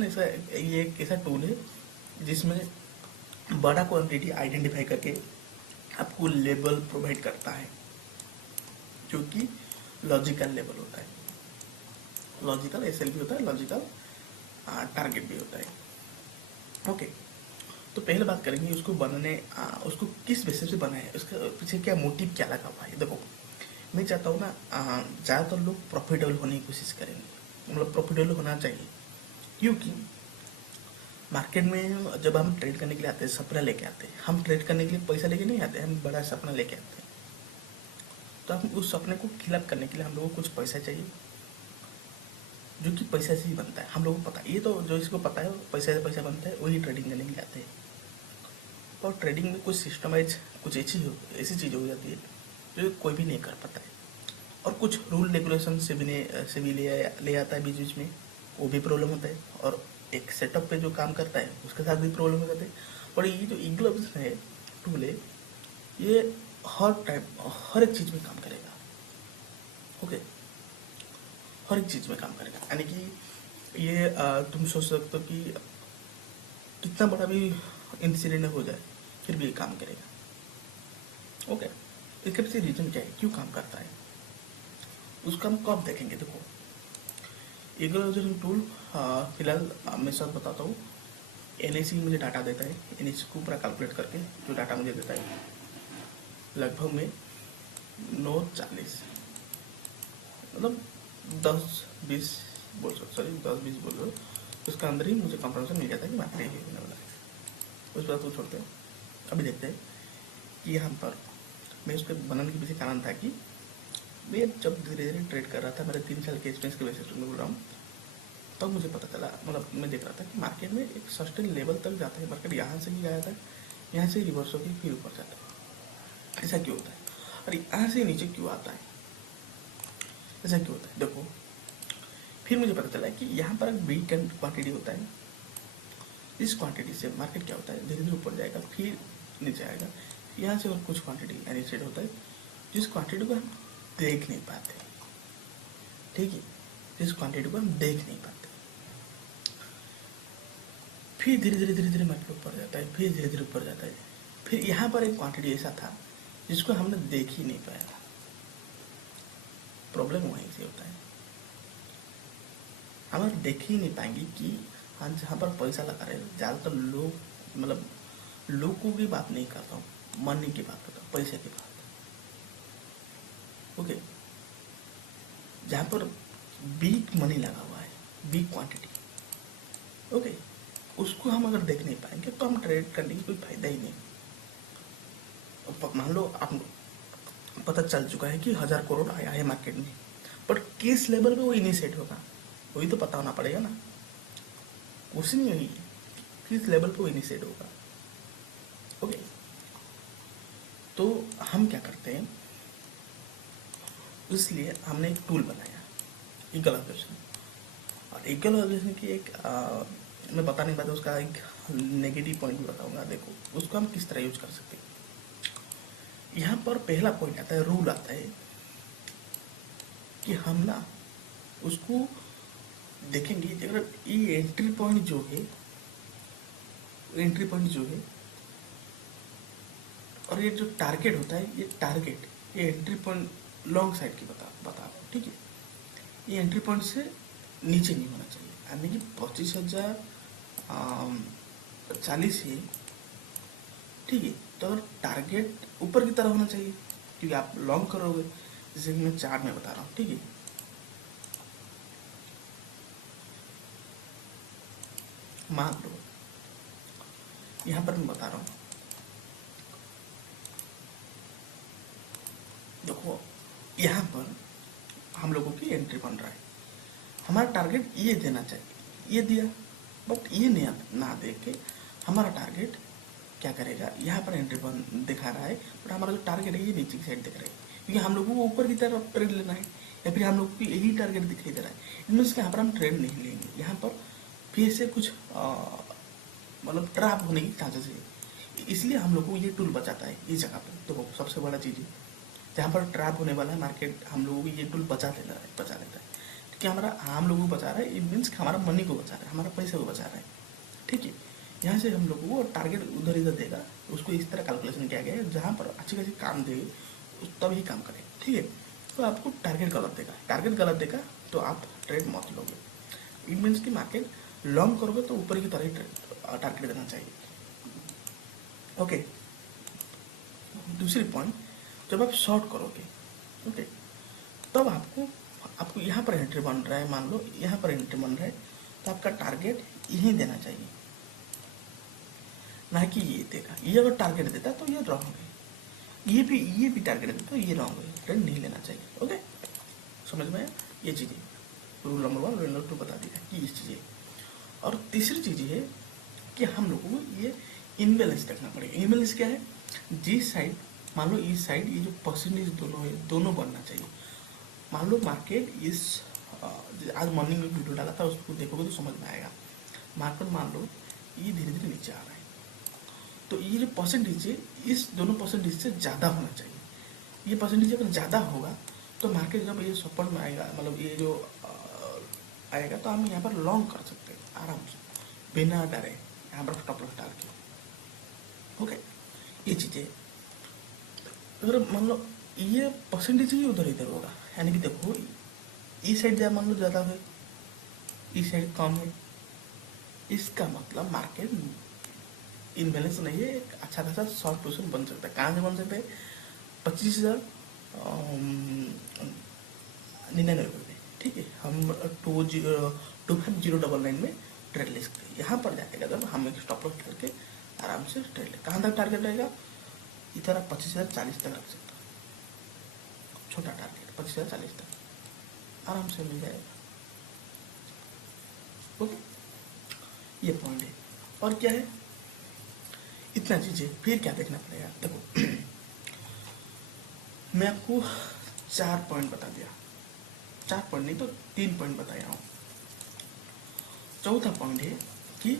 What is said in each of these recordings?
ना ऐसा, ये एक ऐसा टूल है जिसमें बड़ा क्वांटिटी आइडेंटिफाई करके आपको लेबल प्रोवाइड करता है, जो कि लॉजिकल लेबल होता है। लॉजिकल एसएल भी होता है, लॉजिकल टारगेट भी होता है। ओके, तो पहले बात करेंगे उसको बनाने, उसको किस बेसिस से बनाया है, उसके पीछे क्या मोटिव क्या लगा हुआ है। देखो, मैं चाहता हूँ ना, ज़्यादातर लोग प्रॉफिटेबल होने की कोशिश करेंगे, मतलब प्रॉफिटेबल होना चाहिए, क्योंकि मार्केट में जब हम ट्रेड करने के लिए आते हैं, सपना लेके आते हैं। हम ट्रेड करने के लिए पैसा लेके नहीं आते, हम बड़ा सपना लेके आते हैं। तो हम उस सपने को खिलाफ करने के लिए हम लोगों को कुछ पैसा चाहिए, जो कि पैसा से ही बनता है। हम लोगों को पता है, ये तो जो इसको पता है पैसा से पैसा बनता है, वही ट्रेडिंग करने के लिए आते हैं। और ट्रेडिंग में कुछ सिस्टमाइज, कुछ ऐसी चीज़ हो जाती है जो कोई भी नहीं कर पाता है, और कुछ रूल रेगुलेशन से भी ले आता है बीच बीच में, वो भी प्रॉब्लम होता है। और एक सेटअप पे जो काम करता है उसके साथ भी प्रॉब्लम हो जाते हैं। और ये जो ईगल ऑब्जर्वेशन है, टूल है, ये हर एक चीज़ में काम करेगा। ओके, हर एक चीज़ में काम करेगा, यानी कि ये तुम सोच सकते हो कि कितना बड़ा भी इंसिडेंट हो जाए फिर भी ये काम करेगा। ओके, इसके पीछे रीजन क्या है, क्यों काम करता है, उसका हम कब देखेंगे। देखो, ईगल ऑब्जर्वेशन टूल फिलहाल मैं सब बताता हूँ। एनएसी मुझे डाटा देता है, एनएसी को पूरा कैलकुलेट करके जो डाटा मुझे देता है, लगभग में 9:40, मतलब 10-20 बोल सकते, सॉरी 10-20 बोल रहे हो, उसका अंदर ही मुझे कंफर्मेशन मिल जाता है कि मार्केट ये होने वाला है। उस बात को छोड़ते हैं, अभी देखते हैं कि यहाँ पर मैं उसके बनाने के पीछे कारण था कि मैं जब धीरे धीरे ट्रेड कर रहा था, मेरे 3 साल के एक्सपीरियंस के बेसिस पे बोल रहा हूँ, तब मुझे पता चला, मतलब मैं देख रहा था कि मार्केट में एक सर्टेन लेवल तक जाता है, मार्केट यहाँ से ही आया था, यहाँ से रिवर्स होकर फिर ऊपर जाता है। ऐसा क्यों होता है, और यहाँ से नीचे क्यों आता है, ऐसा क्यों होता है। देखो, फिर मुझे पता चला कि यहाँ पर एक बिग क्वांटिटी होता है, इस क्वांटिटी से मार्केट क्या होता है, धीरे धीरे ऊपर जाएगा फिर नीचे आएगा। यहाँ से और कुछ क्वांटिटी एनिशेड होता है, जिस क्वांटिटी को हम देख नहीं पाते, ठीक है, जिस क्वांटिटी को हम देख नहीं पाते, फिर धीरे धीरे मार्केट ऊपर जाता है, फिर धीरे धीरे ऊपर जाता है। फिर यहाँ पर एक क्वांटिटी ऐसा था जिसको हमने देख ही नहीं पाया था। प्रॉब्लम वहीं से होता है, हम देख ही नहीं पाएंगे कि हम जहाँ पर पैसा लगा रहे हैं, ज़्यादातर लोग, मतलब लोगों की बात नहीं करता हूँ, मनी की बात करता हूँ, पैसे की बात। ओके, जहाँ पर बिग मनी लगा हुआ है, बिग क्वांटिटी, ओके, उसको हम अगर देख नहीं पाएंगे तो हम ट्रेड करने की कोई फायदा ही नहीं। मान लो आप पता चल चुका है कि 1000 करोड़ आया है मार्केट में, बट किस लेवल पे वो इनिशिएट होगा, वही तो पता होना पड़ेगा ना। क्वेश्चन यही है, किस लेवल पे वो इनिशिएट होगा। ओके, तो हम क्या करते हैं, इसलिए हमने एक टूल बनाया, ईगल ऑब्जर्वेशन। और ईगल ऑब्जर्वेशन की एक मैं बताने के बाद उसका एक नेगेटिव पॉइंट भी बताऊंगा। देखो, उसको हम किस तरह यूज कर सकते हैं। यहाँ पर पहला पॉइंट आता है, रूल आता है कि हम ना उसको देखेंगे, अगर ये एंट्री पॉइंट जो है, और ये जो टारगेट होता है, ये एंट्री पॉइंट लॉन्ग साइड की बता रहा हूँ, ठीक है। ये एंट्री पॉइंट से नीचे नहीं होना चाहिए, यानी कि 25,040 है, ठीक है। तो अगर टारगेट ऊपर की तरफ होना चाहिए, क्योंकि आप लॉन्ग करोगे, जैसे कि मैं चार्ट में बता रहा हूँ, ठीक है। मान लो यहाँ पर मैं बता रहा हूँ, देखो यहाँ पर हम लोगों की एंट्री बन रहा है, हमारा टारगेट ये देना चाहिए, ये दिया, बट ये नहीं ना दे के हमारा टारगेट क्या करेगा, यहाँ पर एंट्री बन दिखा रहा है, बट हमारा जो टारगेट है ये नीचे की साइड दिख रहा है, क्योंकि हम लोगों को ऊपर की तरफ ट्रेड लेना है, या फिर हम लोग को यही टारगेट दिखाई दे रहा है। इनमें से यहाँ पर हम ट्रेड नहीं लेंगे, यहाँ पर फिर से कुछ मतलब ट्रैप होने की चांसेस है, इसलिए हम लोग को ये टूल बचाता है इस जगह पर। तो सबसे बड़ा चीज़ है, जहाँ पर ट्रैप होने वाला है मार्केट, हम लोगों को ये टूल बचा लेता है। कि हमारा हम लोगों को बचा रहा है, इट मीन्स हमारा मनी को बचा रहा है, हमारा पैसे को बचा रहा है। ठीक है, यहाँ से हम लोगों को टारगेट उधर इधर देगा, उसको इस तरह कैलकुलेशन किया गया है जहाँ पर अच्छी खासी काम देगी तब ही काम करे। ठीक है, तो आपको टारगेट गलत देगा तो आप ट्रेड मत लोगे। इट मीन्स कि मार्केट लॉन्ग करोगे तो ऊपर की तरह ही टारगेट देना चाहिए। ओके, दूसरी पॉइंट, जब आप शॉर्ट करोगे, ओके, तब आपको यहाँ पर एंट्री बन रहा है, मान लो यहाँ पर एंट्री बन रहा है, तो आपका टारगेट यही देना चाहिए, ना कि ये देगा। ये अगर टारगेट देता तो ये रॉन्ग है, ये भी टारगेट देता तो ये रॉन्ग है, ट्रेड नहीं लेना चाहिए। ओके, समझ में आया? ये चीज़ें रूल नंबर 1 रूल नंबर 2 बता दिया कि इस चीज़ें। और तीसरी चीज़ ये कि हम लोगों को ये इनबैलेंस देखना पड़ेगा। इनबैलेंस क्या है? जिस साइड, मान लो इस साइड, ये जो परसेंटेज दोनों है, दोनों बनना चाहिए। मान लो मार्केट इस आज मॉर्निंग में वीडियो डाला था, उसको देखोगे तो समझ में आएगा। मार्केट मान लो ये धीरे धीरे नीचे आ रहा है, तो ये जो परसेंटेज है इस दोनों परसेंटेज से ज़्यादा होना चाहिए। ये परसेंटेज अगर ज़्यादा होगा तो मार्केट जब ये सपोर्ट में आएगा, मतलब ये जो आएगा, तो हम यहाँ पर लॉन्ग कर सकते हैं आराम से बिना डरे, यहाँ पर स्टॉप लॉस डाल के। ओके, ये चीज़ें अगर मान लो ये परसेंटेज ही उधर इधर होगा, यानी कि देखो इस साइड मान लो ज़्यादा है, इस साइड कम है, इसका मतलब मार्केट इनबैलेंस नहीं है। एक अच्छा खासा शॉर्ट पोजिशन बन सकता है। कहाँ से बन सकता है? 25,099 रुपये। ठीक है, हम 25099 में ट्रेड ले सकते हैं। यहाँ पर जाएगा जब हम एक स्टॉप लॉस करके आराम से ट्रेड ले। कहाँ तक टारगेट रहेगा? इधर आप 25,040 तक रख सकते हो, छोटा टारगेट 25,040 तक आराम से मिल जाएगा। ओके, ये पॉइंट है। और क्या है? इतना चीज़ें। फिर क्या देखना पड़ेगा? देखो मैं आपको 4 पॉइंट बता दिया, 4 पॉइंट नहीं तो 3 पॉइंट बताया हूँ। चौथा पॉइंट है कि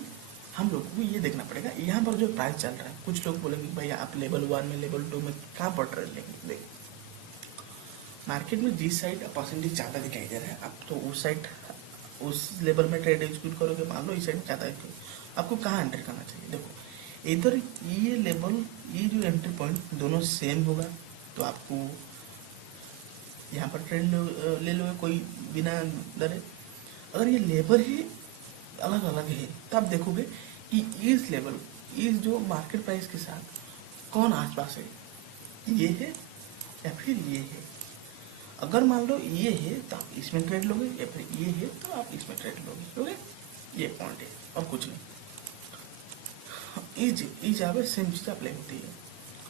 हम लोगों को ये देखना पड़ेगा यहाँ पर जो प्राइस चल रहा है। कुछ लोग बोलेंगे भाई आप लेवल 1 में लेवल 2 में कहाँ पर ट्रेड लेंगे? देख, मार्केट में जिस साइड परसेंटेज ज़्यादा दिखाई दे रहा है, आप तो उस साइड उस लेवल में ट्रेड एग्जीक्यूट करोगे। मान लो इस साइड ज़्यादा, आपको कहाँ एंट्री करना चाहिए? देखो इधर ये लेवल, ये जो एंट्री पॉइंट दोनों सेम होगा तो आपको यहाँ पर ट्रेड ले लोगे कोई बिना डरे। अगर ये लेवल ही अलग अलग है तो आप देखोगे कि इस लेवल, इस जो मार्केट प्राइस के साथ कौन आसपास है, ये है या फिर ये है। अगर मान लो ये है तो आप इसमें ट्रेड लोगे, या फिर ये है तो आप इसमें ट्रेड लोगे। ये पॉइंट है और कुछ नहीं। इस जगह पर सेम चीज़ अप्लाई होती है।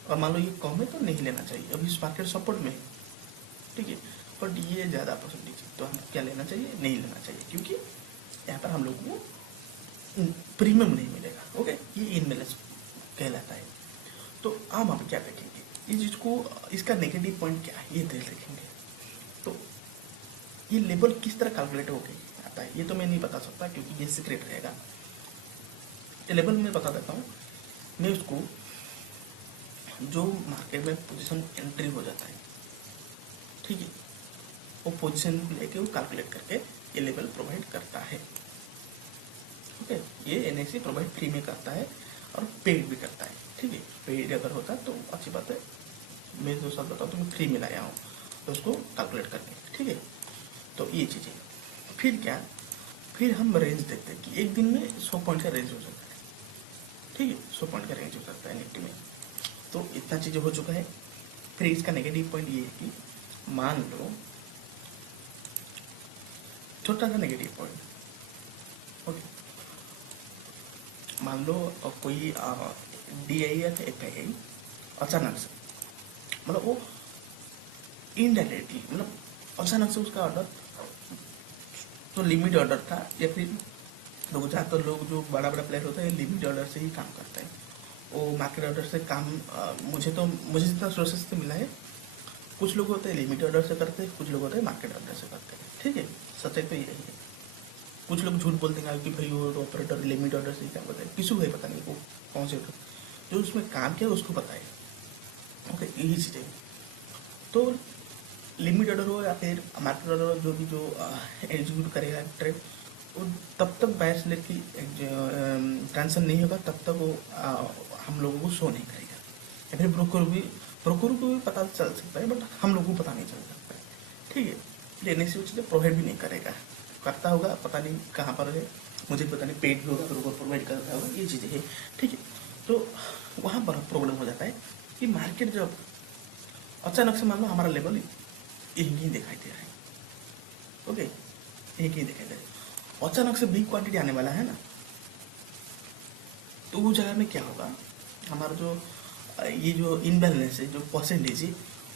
और मान लो ये कम है तो नहीं लेना चाहिए, अभी इस मार्केट सपोर्ट में है, ठीक है। बट ये ज़्यादा परसेंटेज है तो हमें क्या लेना चाहिए? नहीं लेना चाहिए, क्योंकि यहाँ पर हम लोग को प्रीमियम नहीं मिलेगा। ओके, ये इनबैलेंस कहलाता है। तो हम आप क्या देखेंगे इस चीज़ को, इसका नेगेटिव पॉइंट क्या है ये देखेंगे। तो ये लेवल किस तरह कैलकुलेट होके आता है ये तो मैं नहीं बता सकता, क्योंकि ये सीक्रेट रहेगा। ये लेवल मैं बता देता हूँ। मैं उसको जो मार्केट में पोजीशन एंट्री हो जाता है, ठीक है, वो पोजीशन लेके वो कैलकुलेट करके ये लेवल प्रोवाइड करता है। ओके, ये एनएससी प्रोवाइड फ्री में करता है और पेड भी करता है। ठीक है, पेड अगर होता तो अच्छी बात है, मैं जो सब बताऊँ तो मैं फ्री में लाया हूँ तो उसको कैलकुलेट करके। ठीक है, तो ये चीज़ें। फिर क्या, फिर हम रेंज देखते हैं कि एक दिन में 100 पॉइंट का रेंज हो सकता है। ठीक है, 100 पॉइंट का रेंज हो सकता है निफ्टी में। तो इतना चीज़ें हो चुका है। फिर इसका नेगेटिव पॉइंट ये है कि मान लो, छोटा सा नेगेटिव पॉइंट, ओके, मान लो कोई DI या FII अचानक से, मतलब वो इनडायरेक्टली, मतलब अचानक से उसका ऑर्डर तो लिमिट ऑर्डर था, या फिर लोग ज़्यादातर लोग जो बड़ा बड़ा प्लेयर होता है लिमिट ऑर्डर से ही काम करते हैं। वो मार्केट ऑर्डर से काम मुझे जितना सोर्सेस से मिला है, कुछ लोग होते हैं लिमिट ऑर्डर से करते हैं, कुछ लोग होते हैं मार्केट ऑर्डर से करते हैं। ठीक है, सच्चाई तो यही है। कुछ लोग झूठ बोलते हैं कि भाई वो ऑपरेटर लिमिट ऑर्डर से ही काम करता है, किसी को पता नहीं वो कौन से जो उसमें काम किया उसको पता है। ओके, यही चीज़ें। तो लिमिट ऑर्डर हो या फिर मार्केट ऑर्डर हो, जो भी जो एग्जीक्यूट करेगा ट्रेड, वो तब तक बायर सेलर की ट्रांजेक्शन नहीं होगा, तब तक वो हम लोगों को शो नहीं करेगा। या फिर ब्रोकर को भी पता चल सकता है, बट हम लोगों को पता नहीं चल सकता है। ठीक है, लेने से वो चीज़ें प्रोवाइड भी नहीं करेगा, करता होगा पता नहीं कहाँ पर है, मुझे पता नहीं, पेड भी होगा, ब्रोकर प्रोवाइड करता होगा, ये चीज़ें है। ठीक है, तो वहाँ पर प्रॉब्लम हो जाता है कि मार्केट जब अचानक से मान लो हमारा लेवल एक ही दिखाई दे रहा है, ओके, एक ही दिखाई दे रहा है, अचानक से बिग क्वांटिटी आने वाला है ना, तो वो जगह में क्या होगा, हमारा जो ये जो इनबैलेंस है, जो परसेंटेज है,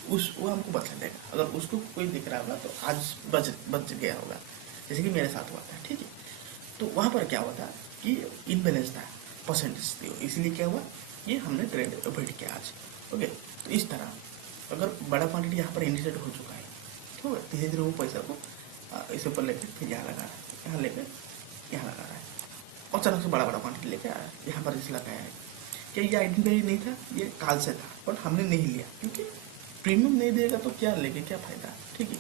वो हमको बता देगा। अगर उसको कोई दिख रहा होगा तो आज बच गया होगा, जैसे कि मेरे साथ हुआ था। ठीक है, तो वहाँ पर क्या हुआ था कि इनबैलेंस था, परसेंटेज थी, इसलिए क्या हुआ, ये हमने ट्रेड अवॉइड किया आज। ओके, तो इस तरह अगर बड़ा क्वांटिटी यहाँ पर इनिशिएट हो चुका है, तो धीरे धीरे वो पैसा को इसे ऊपर लेकर फिर यहाँ लगा रहा है, यहाँ लेकर यहाँ लगा रहा है, अचानक से बड़ा क्वांटिटी लेकर आया, यहाँ पर इसे लगाया है। क्या ये आइडेंटिफाई नहीं था, ये काल से था, बट हमने नहीं लिया, क्योंकि प्रीमियम नहीं देगा तो क्या लेके क्या फायदा। ठीक है,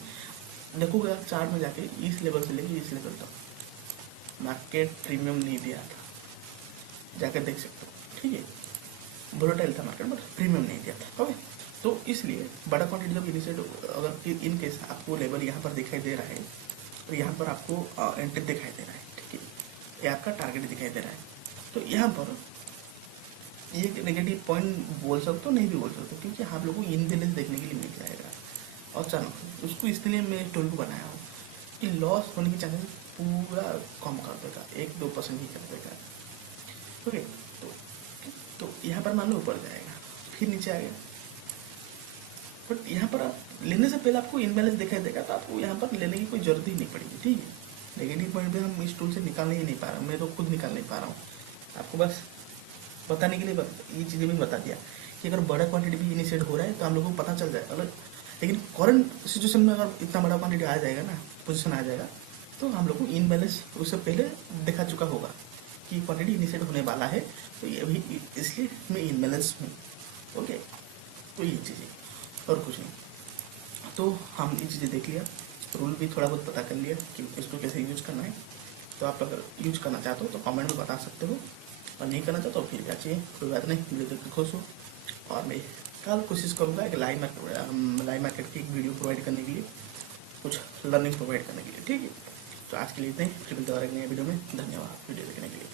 देखोगे आप चार्ट में जाके इस लेवल से लेके इस लेवल तक मार्केट प्रीमियम नहीं दिया था, जाकर देख सकते हो। ठीक है, वोलेटाइल था मार्केट, बट प्रीमियम नहीं दिया था। ओके, तो इसलिए बड़ा क्वांटिटी जब इनिशिएट, अगर इन केस आपको लेवल यहाँ पर दिखाई दे रहा है, तो यहाँ पर आपको एंट्री दिखाई दे रहा है। ठीक है, ये आपका टारगेट दिखाई दे रहा है, तो यहाँ पर ये नेगेटिव पॉइंट बोल सकते हो, नहीं भी बोल सकते, क्योंकि आप लोगों को इनबैलेंस देखने के लिए मिल जाएगा अचानक। उसको इसलिए मैं टूल को बनाया हूँ कि लॉस होने की चांसेस पूरा कम कर देगा, 1-2% ही कर देगा। ओके, तो यहाँ पर मान लो ऊपर जाएगा, फिर नीचे आ गया, बट यहाँ पर आप लेने से पहले आपको इनबैलेंस दिखाई देगा, तो आपको यहाँ पर लेने की कोई जरूरत ही नहीं पड़ेगी। ठीक है, नेगेटिव पॉइंट भी हम इस टूल से निकाल ही नहीं पा रहा हूँ, मैं तो खुद निकाल नहीं पा रहा हूँ, आपको बस बताने के लिए ये चीज़ें भी बता दिया कि अगर बड़ा क्वांटिटी भी इनिशिएट हो रहा है तो हम लोगों को पता चल जाएगा। अगर लेकिन करंट सिचुएशन में अगर इतना बड़ा क्वांटिटी आ जाएगा ना, पोजीशन आ जाएगा, तो हम लोग को इनबैलेंस उससे पहले दिखा चुका होगा कि क्वांटिटी इनिशिएट होने वाला है, तो ये अभी इसलिए मैं इनबैलेंस हूँ। ओके, तो ये चीज़ें और कुछ नहीं। तो हम ये चीज़ें देख लिया, रूल भी थोड़ा बहुत पता कर लिया कि इसको कैसे यूज करना है। तो आप अगर यूज करना चाहते हो तो कमेंट में बता सकते हो, और नहीं करना चाहते तो फिर क्या चाहिए, कोई बात नहीं, वीडियो देख के खुश हो। और मैं कल कोशिश करूँगा कि लाइव मार्केट की एक वीडियो प्रोवाइड करने के लिए, कुछ लर्निंग प्रोवाइड करने के लिए। ठीक है, तो आज के लिए इतना ही, फिर मिलते हैं एक नए वीडियो में। धन्यवाद वीडियो देखने के लिए।